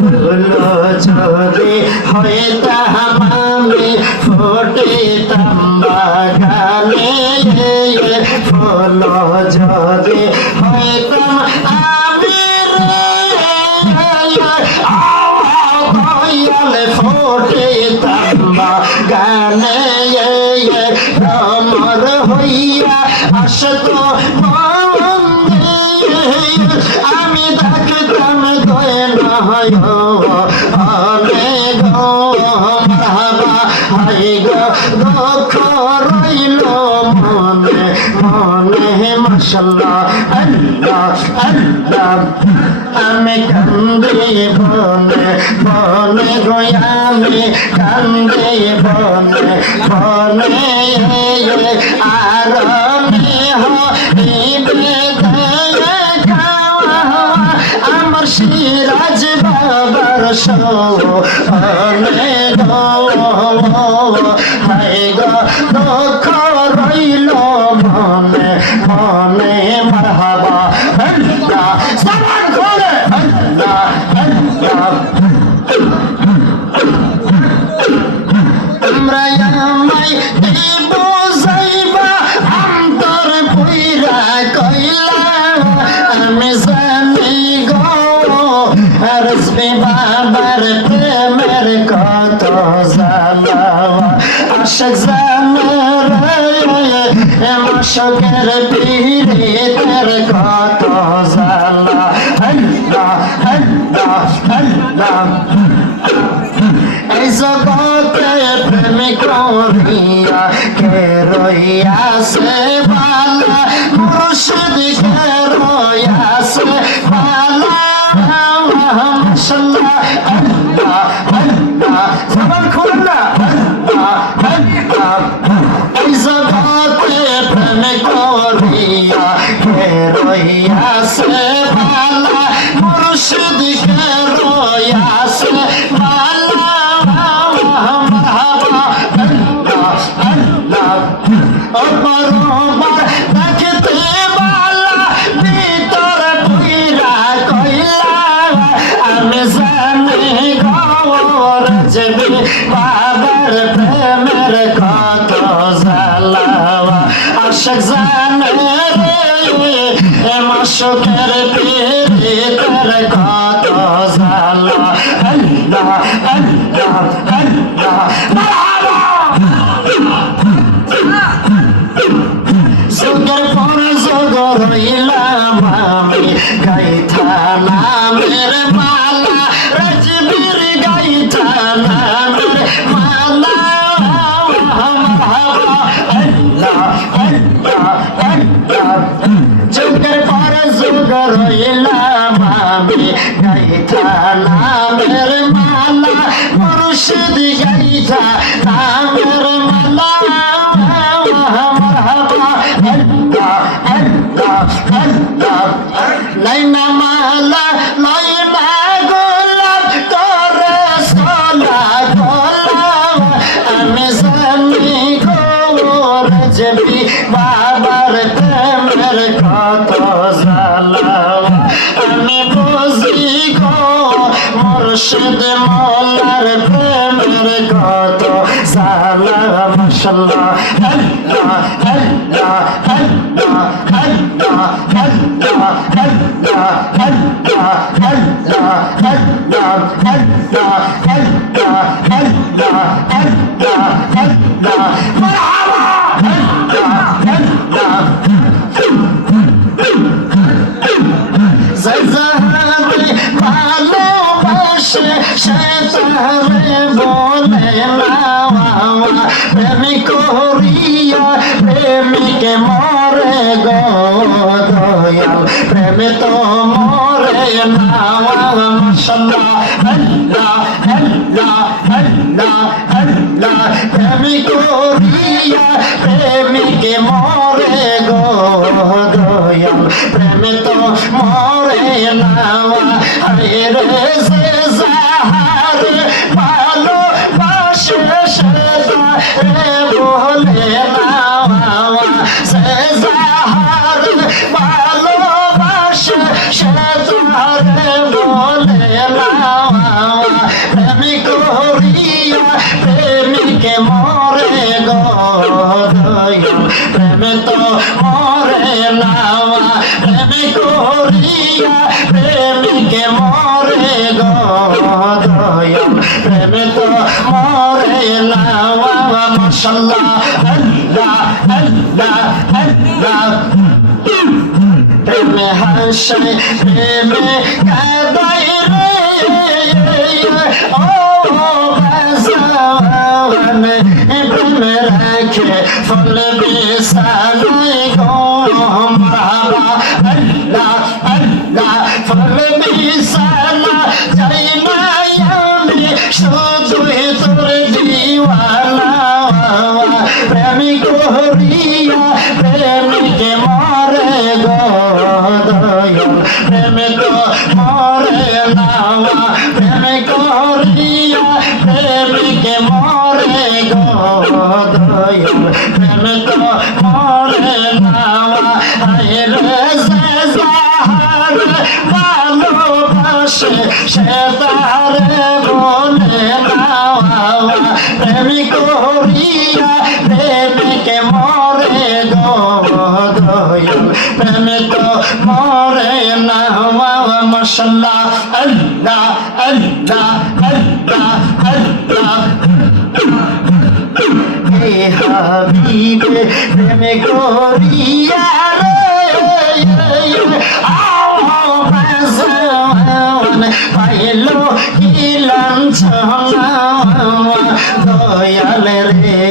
যদি হইতাম আমি ফুটিতাম বাগানে ফুল যদি হইতাম আমি দয়াল ফুটিতাম বাগানে আমার হইয়া আসতো আমি ডাকতাম দয়ানা হয় অনেক মারহাবা হাই গো দুঃখ রইল মনে মনে মাশাআল্লাহ আল্লাহ আল্লাহ আমি কান্দে বনে বনে গোয়ামি কান্দে বনে বনে আর নেহ আমার সিরাজ বাবার সনে গো হাই গো দুঃখ রইল মনে মনে মারহাবা আল্লাহ সালাম করে আল্লাহ আল্লাহ তোমরা আমায় বুঝাইবা অন্তর পুইরা কইলা আমি জানি গো রসবে বাবার প্রেমের কত জ্বালা আশক জানার মাশকের পীরের কত জ্বালা আল্লাহ আল্লাহ আল্লাহ এই জগতে প্রেম করিয়া কে রইয়াছে বালা মুর্শিদ কে রইয়াছে বালা মাশাআল্লাহ আল্লাহ আল্লাহ জবান খুলেন না আল্লাহ আল্লাহ এই জগতে প্রেম করিয়া কে রইয়াছে বালা মুর্শিদ কে রইয়াছে বালা অপরবার দেখতে বালা ভিতর পুইরা কইলা আমি জানি গৌর যাবি বাবার প্রেমের কত জ্বালা আশক জানে রে মাশকের পীরের কত জ্বালা আল্লাহ আল্লাহ আল্লাহ যুগের পর যুগ রইলাম আমি গাইথা নামের মালা রাজবীর গাইথা নামের মালা মারহাবা আল্লাহ আল্লাহ আল্লাহ যুগের পর যুগ রইলাম আমি গাইথা নামের মালা মুর্শিদ গাইথা নামের মালা লাইনা মালা লাইনা গোলাপ তোরে সোলা গোলাপ আমি জানি গৌর যাবি বাবার প্রেমের কত জ্বালা আমি বুঝি গো মুর্শিদ মোলার প্রেমের কত জ্বালা মাশাআল্লাহ আল্লাহ আল্লাহ আল্লাহ আল্লাহ আল্লাহ আল্লাহ আল্লাহ আল্লাহ আল্লাহ আল্লাহ আল্লাহ আল্লাহ আল্লাহ আল্লাহ মারহাবা আল্লাহ আল্লাহ জাজারে ভালোবাসে সে তারে বলে না প্রেমী করিয়া প্রেমিকে মরে গো দয়াল প্রেমে তো মরে না মাশাআল্লাহ আল্লাহ আল্লাহ আল্লাহ আল্লাহ প্রেমী করিয়া প্রেমিকে মরে গো দয়াল প্রেমে তো মরে না রে সে যাহারে ভালোবাসে সে তারে বলে না সে যাহারে ভালোবাসে সে তারে বলে না করিয়া প্রেমিকে মরে গো দয়াল প্রেম তো মরে না প্রেম করিয়া প্রেমিকে মরে গো দয়াল প্রেম তো মরে না মাশাআল্লাহ আল্লাহ আল্লাহ আল্লাহ প্রেমে হাসে প্রেমে কাঁদাই রে ও বাজান প্রেমে রাখে ফল বিছানাই গো মারহাবা আল্লাহ আল্লাহ ফল বিছানা যাই না আমি শুধুই তোর দিওয়ানা প্রেমী করিয়া প্রেমিকে মরে গো দয়াল প্রেম তো মরে না প্রেম করিয়া প্রেমিকে মরে গো দয়াল প্রেম তো মরে না আয় রে জাহার ভালোবাসে সে তারে বলে না প্রেমী করিয়া প্রেমিকে মরে গো দয়াল প্রেম তো মরে না মাশাআল্লাহ আল্লাহ আল্লাহ আল্লাহ আল্লাহ হে হাবিবে প্রেম করিয়া পাইলো কি লাঞ্ছনা দয়াল রে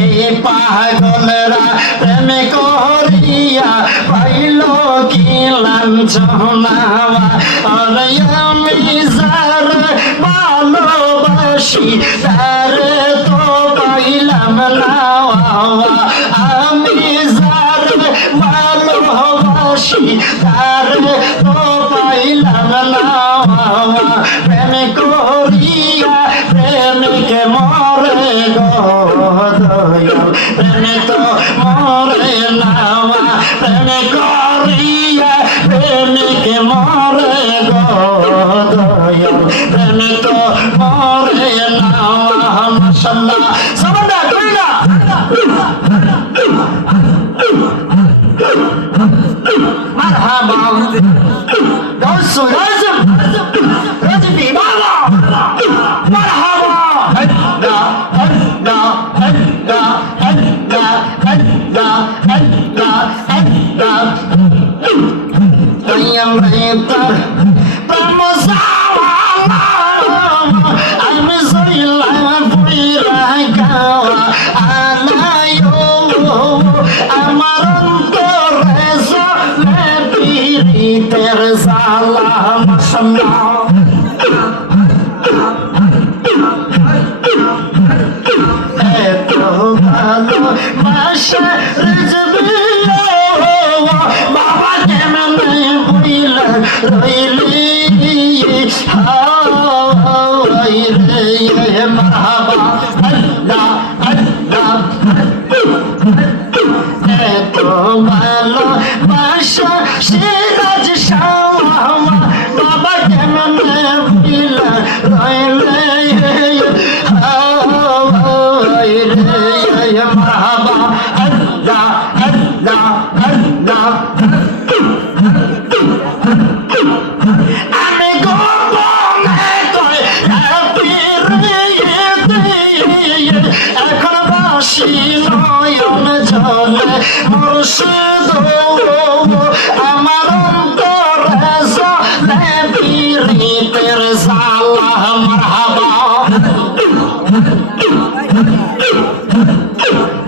এই পাগলরা প্রেম করিয়া পাইলো কি লাঞ্ছনা আরে আমি যার ভালোবাসি তার তো পাইলাম না আমি যার ভালোবাসি তার তো পাইলাম না প্রেম করিয়া প্রেমিকে মরে গো দয়াল প্রেম তো মরে না প্রেম করিয়া প্রেমিকে মরে গো দয়াল প্রেম তো মরে না মাশাআল্লাহ সাবানা কইলা মারহাবা গাউসু লাজম রাজবি মালা মারহাবা আল্লাহ আল্লাহ আল্লাহ আল্লাহ আল্লাহ আল্লাহ আল্লাহ তাইয়াম রেতার প্রমসাওয়ালা আমি সইলা পুরা গাওয়া আলায়ো আমার অন্তরে সলে পীরিতের জালা মাশাআল্লাহ এতো ভালো বাসা রেজবি বাবা কেমনে বইলা রইলি হাওয়াই রে মারহাবা আল্লাহ আল্লাহ এতো ভালো বাসা সিরাজ শাহ বাবা কেমনে বইলা রইলি হাওয়াই রে মারহাবা আল্লাহ আল্লাহ আল্লাহ আমি গোপনে কই এখন বাসি নয়ন জলে মুর্শিদ আমার অন্তরে জলে পীরিতের জালা মারহাবা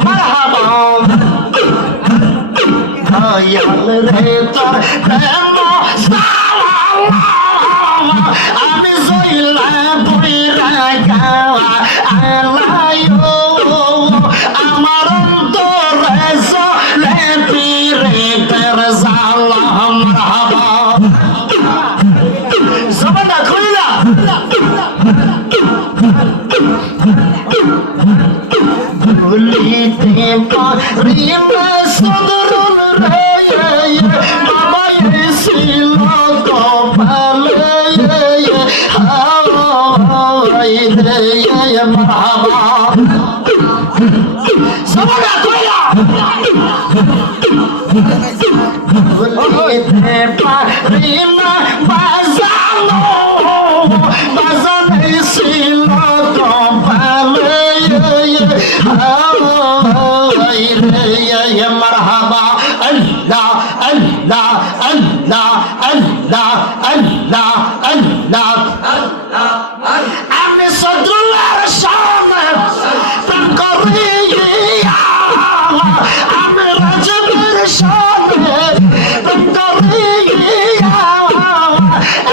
মারহাবা দয়াল রে তোর প্রেম আমি জইলা পুরা গাওয়া আলায়ো আমার অন্তরে জলে পীরিতের জালা মারহাবা জবানটা খুইলা ভুলিতে পারি না সদরুল রে বাবা ছিল কপালে হাওয়াই রে সবাই কইলা বলিতে পারি না বাজানো বাজানে ছিল কপালে মারহাবা আল্লাহ আল্লাহ আল্লাহ আল্লাহ আল্লাহ আল্লাহ আমি সদরুল্লাহর সামনে প্রেম করিয়া আমি রাজবের সামনে প্রেম করিয়া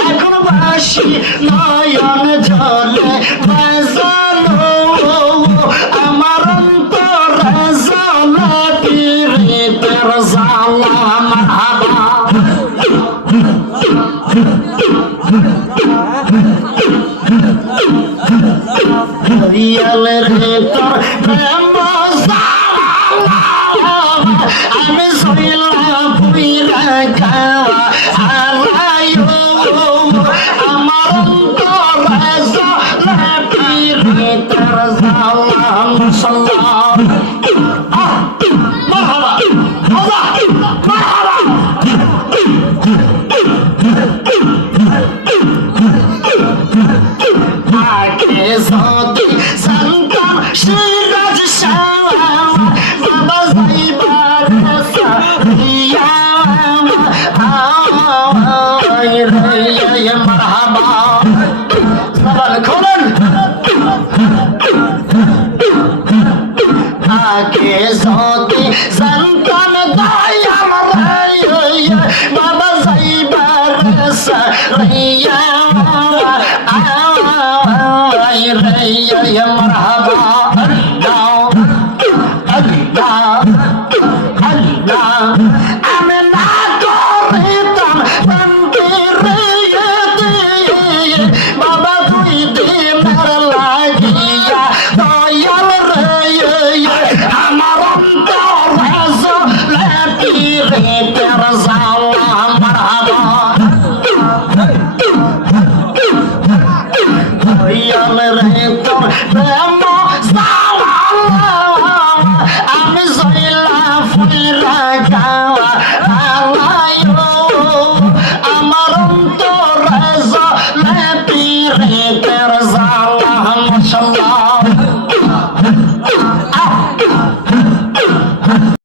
এখন বাসি নয়ন জলে বাজানো আমার অন্তরে জ্বালা পীড়িতের জ্বালা মারহাবা রিয়ালের তোর প্রেম আমি সইলা পুইরা খাওয়া হারাইও আমার অন্তরে জ্বালা পীড়িতের জ্বালা মুসল্লাহ মারহাবা আল্লাহ মারহাবা আগে যদি সন্তান সিরাজ শাহ বাবা যাইবার সারিয়া রে মারহাবা সবাই খোলেন আগে যদি সন্তান দয়াল রে বাবা যাইবার সারিয়া রে মারহাবা